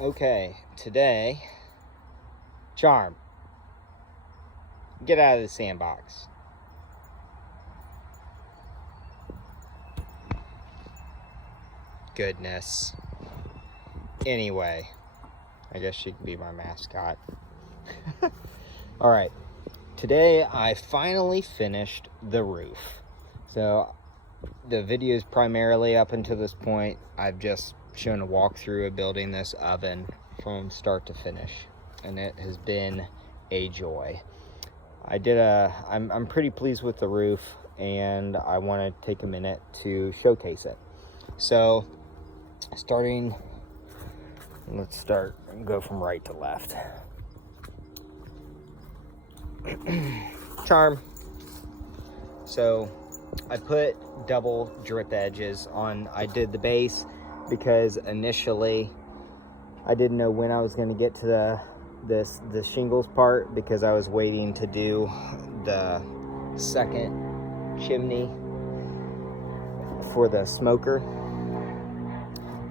Okay, today, Charm, get out of the sandbox. Goodness. Anyway, I guess she can be my mascot. All right, today I finally finished the roof. So the video is primarily up until this point, I've just shown a walkthrough of building this oven from start to finish, and it has been a joy. I'm pretty pleased with the roof, and I want to take a minute to showcase it. So let's start and go from right to left. Charm. So I put double drip edges on. I did the base because initially I didn't know when I was going to get to the shingles part, because I was waiting to do the second chimney for the smoker.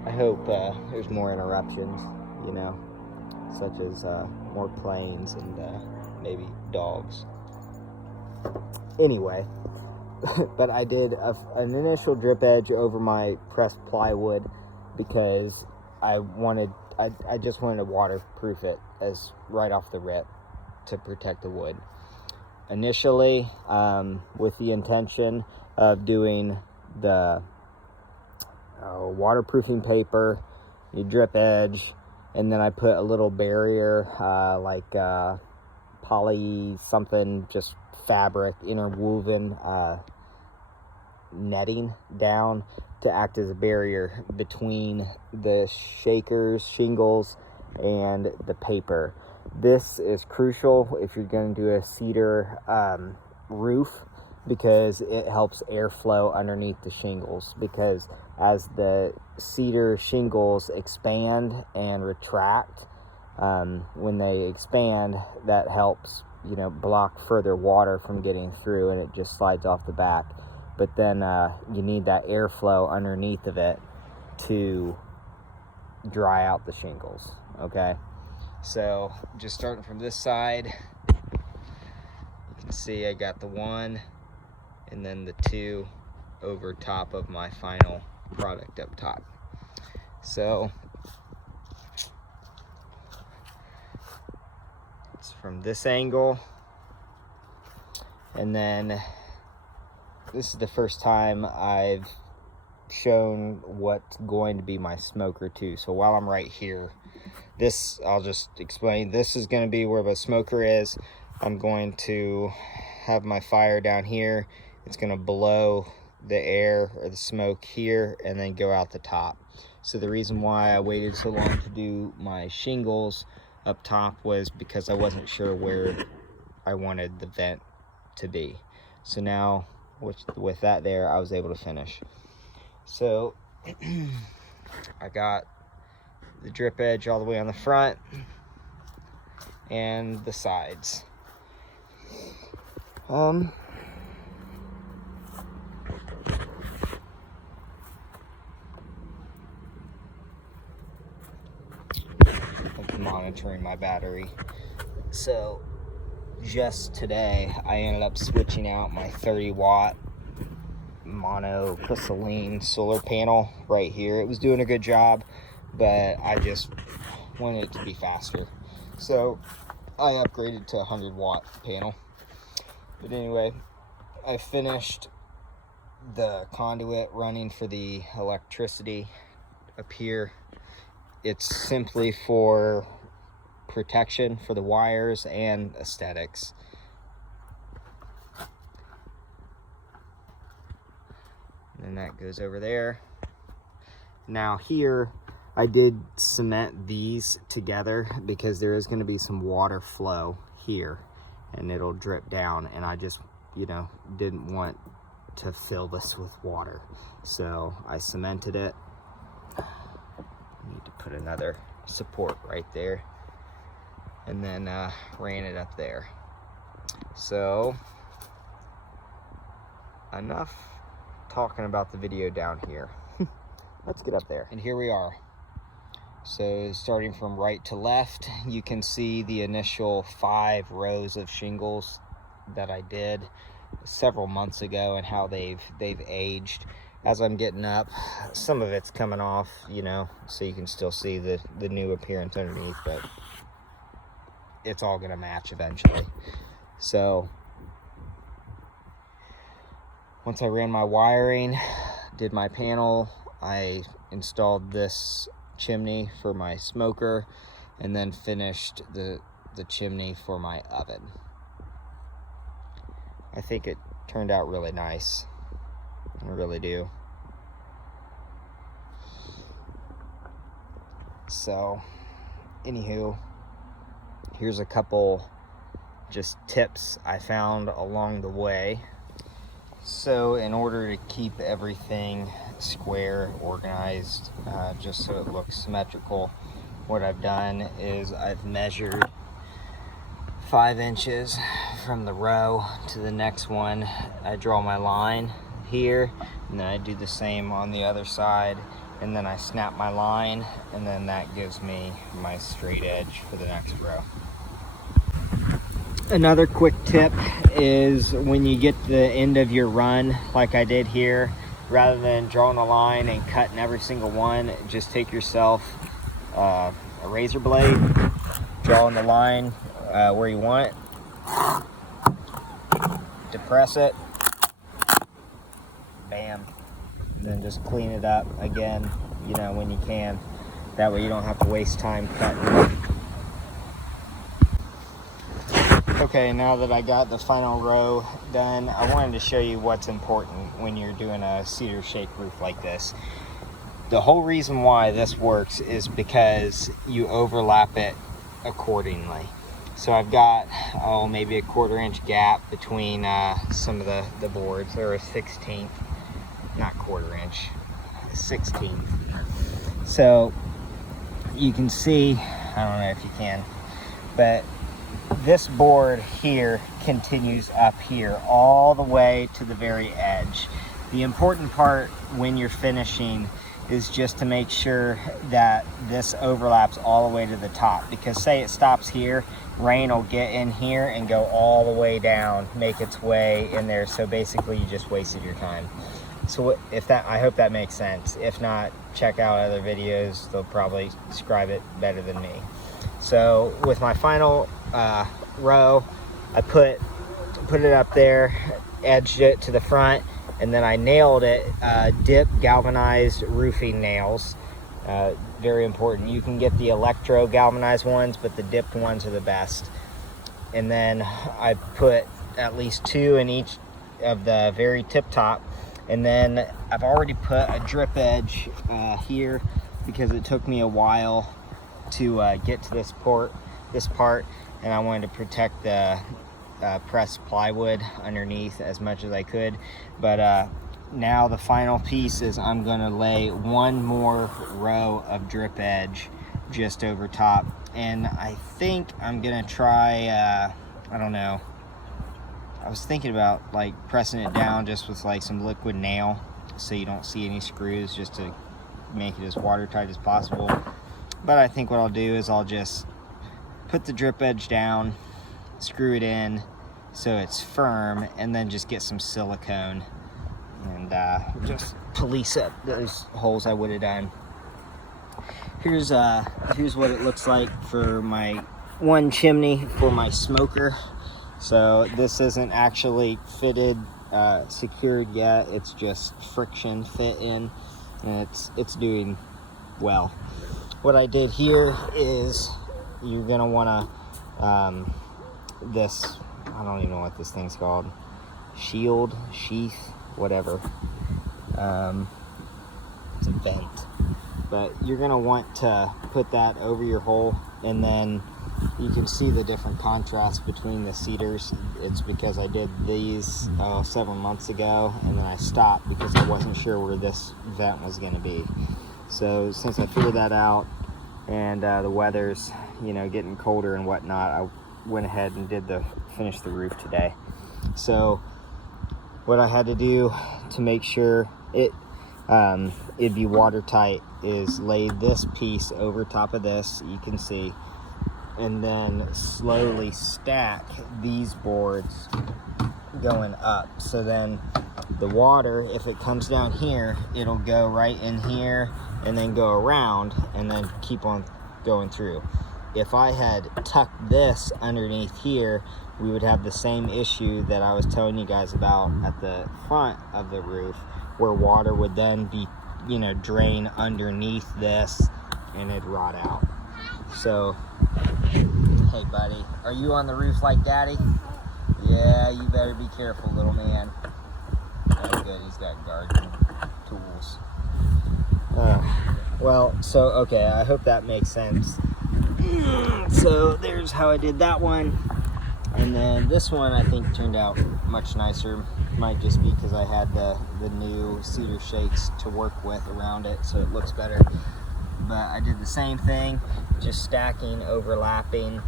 I hope there's more interruptions, you know, such as more planes and maybe dogs. Anyway, but I did an initial drip edge over my pressed plywood because I just wanted to waterproof it as right off the rip to protect the wood. Initially, with the intention of doing the waterproofing paper, you drip edge, and then I put a little barrier, like poly something, just fabric, interwoven netting down to act as a barrier between the shingles and the paper. This is crucial if you're going to do a cedar roof, because it helps airflow underneath the shingles, because as the cedar shingles expand and retract, when they expand, that helps, you know, block further water from getting through, and it just slides off the back. But then you need that airflow underneath of it to dry out the shingles. Okay, so just starting from this side, you can see I got the one and then the two over top of my final product up top. So it's from this angle, and then this is the first time I've shown what's going to be my smoker too. So while I'm right here, I'll just explain, this is going to be where the smoker is. I'm going to have my fire down here. It's going to blow the air or the smoke here and then go out the top. So the reason why I waited so long to do my shingles up top was because I wasn't sure where I wanted the vent to be. So now with that there, I was able to finish. So I got the drip edge all the way on the front and the sides. I'm monitoring my battery. So just today, I ended up switching out my 30-watt monocrystalline solar panel right here. It was doing a good job, but I just wanted it to be faster. So I upgraded to a 100-watt panel. But anyway, I finished the conduit running for the electricity up here. It's simply for protection for the wires and aesthetics. And that goes over there. Now here, I did cement these together because there is going to be some water flow here and it'll drip down, and I just, you know, didn't want to fill this with water. So I cemented it. Need to put another support right there, and then ran it up there. So enough talking about the video down here. Let's get up there. And here we are. So starting from right to left, you can see the initial 5 rows of shingles that I did several months ago and how they've aged. As I'm getting up, some of it's coming off, you know, so you can still see the new appearance underneath, but it's all gonna match eventually. So once I ran my wiring, did my panel, I installed this chimney for my smoker, and then finished the chimney for my oven. I think it turned out really nice. I really do. So, anywho, here's a couple just tips I found along the way. So in order to keep everything square, organized, just so it looks symmetrical, what I've done is I've measured 5 inches from the row to the next one. I draw my line here, and then I do the same on the other side, and then I snap my line, and then that gives me my straight edge for the next row. Another quick tip is when you get to the end of your run, like I did here, rather than drawing a line and cutting every single one, just take yourself a razor blade, drawing the line where you want it, depress it, bam, and then just clean it up again, you know, when you can. That way you don't have to waste time cutting. Okay, now that I got the final row done, I wanted to show you what's important when you're doing a cedar shake roof like this. The whole reason why this works is because you overlap it accordingly. So I've got, maybe a 1/4 inch gap between some of the boards, or a 1/16, not 1/4 inch, 1/16. So you can see, I don't know if you can, but this board here continues up here all the way to the very edge. The important part when you're finishing is just to make sure that this overlaps all the way to the top, because say it stops here, rain will get in here and go all the way down, make its way in there. So basically you just wasted your time. So I hope that makes sense. If not, check out other videos. They'll probably describe it better than me. So with my final row, I put it up there, edged it to the front, and then I nailed it, dip galvanized roofing nails. Very important. You can get the electro galvanized ones, but the dipped ones are the best. And then I put at least 2 in each of the very tip top. And then I've already put a drip edge here, because it took me a while to get to this part, and I wanted to protect the pressed plywood underneath as much as I could. But now the final piece is I'm gonna lay 1 more row of drip edge just over top, and I think I'm gonna try, I don't know, I was thinking about like pressing it down just with like some liquid nail so you don't see any screws, just to make it as watertight as possible. But I think what I'll do is I'll just put the drip edge down, screw it in so it's firm, and then just get some silicone and just police up those holes I would have done. Here's what it looks like for my one chimney for my smoker. So this isn't actually fitted, secured yet. It's just friction fit in, and it's doing well. What I did here is you're gonna wanna this, I don't even know what this thing's called, sheath, whatever. It's a vent, but you're gonna want to put that over your hole, and then you can see the different contrast between the cedars. It's because I did these several months ago, and then I stopped because I wasn't sure where this vent was going to be. So since I figured that out, and the weather's, you know, getting colder and whatnot, I went ahead and finished the roof today. So what I had to do to make sure it'd be watertight, is lay this piece over top of this, you can see, and then slowly stack these boards going up. So then the water, if it comes down here, it'll go right in here and then go around and then keep on going through. If I had tucked this underneath here, we would have the same issue that I was telling you guys about at the front of the roof, where water would then be, you know, drain underneath this and it'd rot out. So, hey buddy, are you on the roof like daddy? Yeah, you better be careful, little man. Oh good, he's got gardening tools. Well, so, okay, I hope that makes sense. So there's how I did that one. And then this one I think turned out much nicer. Might just be because I had the new cedar shakes to work with around it, so it looks better. But I did the same thing, just stacking, overlapping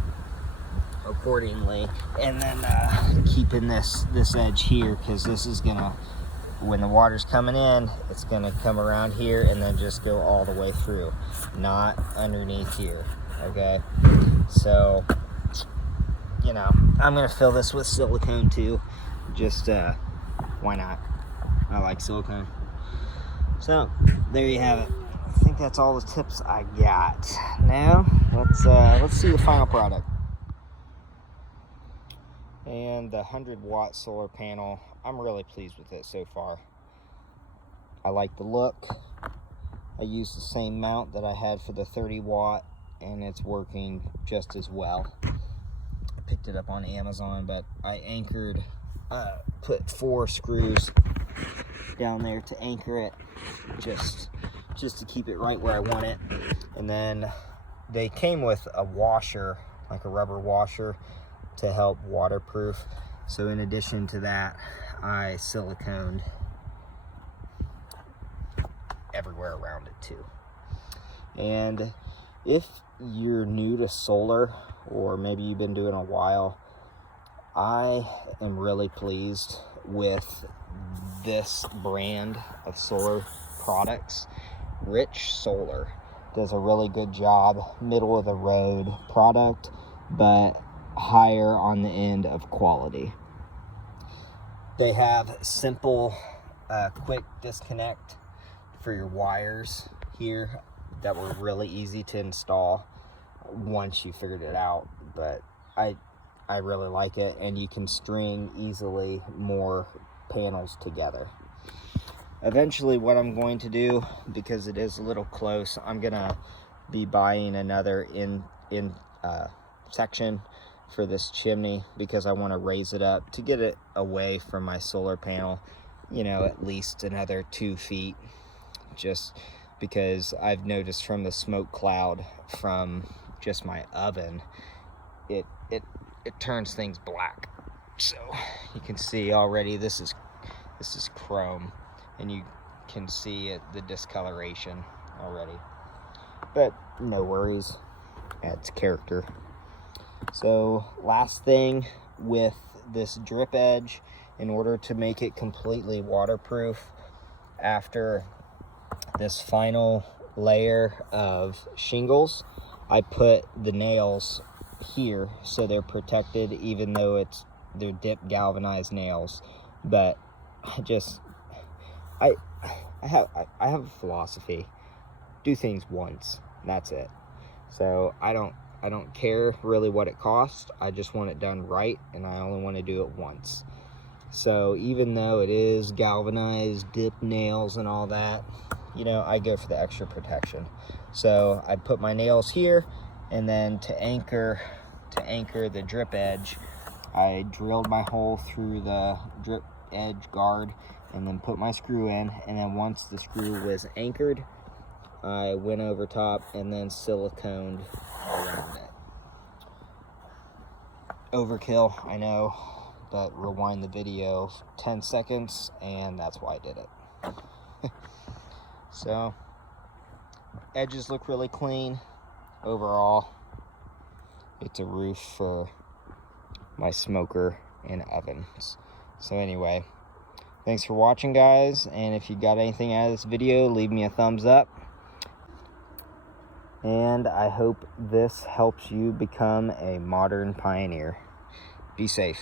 accordingly, and then keeping this edge here, because this is gonna, when the water's coming in, it's gonna come around here and then just go all the way through, not underneath here. Okay, so, you know, I'm gonna fill this with silicone too, just why not? I like silicone. So there you have it. I think that's all the tips I got. Now let's see the final product. And the 100-watt solar panel, I'm really pleased with it so far. I like the look. I used the same mount that I had for the 30-watt, and it's working just as well. I picked it up on Amazon, but I anchored, put 4 screws down there to anchor it, just to keep it right where I want it. And then they came with a washer, like a rubber washer, to help waterproof. So in addition to that, I siliconed everywhere around it too. And if you're new to solar, or maybe you've been doing it a while, I am really pleased with this brand of solar products. Rich Solar does a really good job, middle of the road product, but higher on the end of quality. They have simple, quick disconnect for your wires here that were really easy to install once you figured it out, but I really like it, and you can string easily more panels together. Eventually what I'm going to do, because it is a little close, I'm gonna be buying another in section for this chimney, because I want to raise it up to get it away from my solar panel, you know, at least another 2 feet, just because I've noticed from the smoke cloud from just my oven, it turns things black. So you can see already this is chrome, and you can see the discoloration already, but no worries, adds character. So last thing with this drip edge, in order to make it completely waterproof, after this final layer of shingles, I put the nails here so they're protected, even though they're dipped galvanized nails. But I have a philosophy: do things once, that's it. So I don't care really what it costs. I just want it done right, and I only want to do it once. So even though it is galvanized, dip nails and all that, you know, I go for the extra protection. So I put my nails here, and then to anchor the drip edge, I drilled my hole through the drip edge guard, and then put my screw in, and then once the screw was anchored, I went over top and then siliconed around it. Overkill, I know, but rewind the video 10 seconds, and that's why I did it. So edges look really clean. Overall, it's a roof for my smoker and ovens. So anyway, Thanks for watching, guys, and if you got anything out of this video, leave me a thumbs up. And I hope this helps you become a modern pioneer. Be safe.